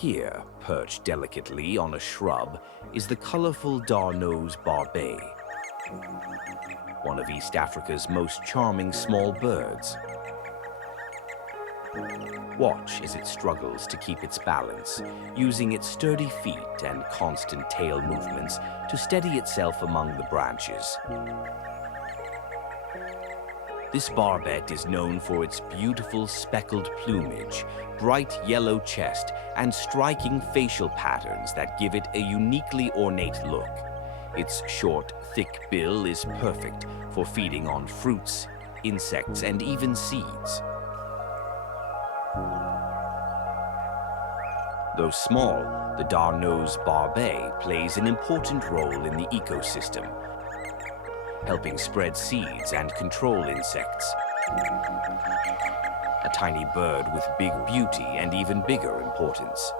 Here, perched delicately on a shrub, is the colorful darnaudii barbet, one of East Africa's most charming small birds. Watch as it struggles to keep its balance, using its sturdy feet and constant tail movements to steady itself among the branches. This barbet is known for its beautiful speckled plumage, bright yellow chest, and striking facial patterns that give it a uniquely ornate look. Its short, thick bill is perfect for feeding on fruits, insects, and even seeds. Though small, the darnaudii barbet plays an important role in the ecosystem, helping spread seeds and control insects. A tiny bird with big beauty and even bigger importance.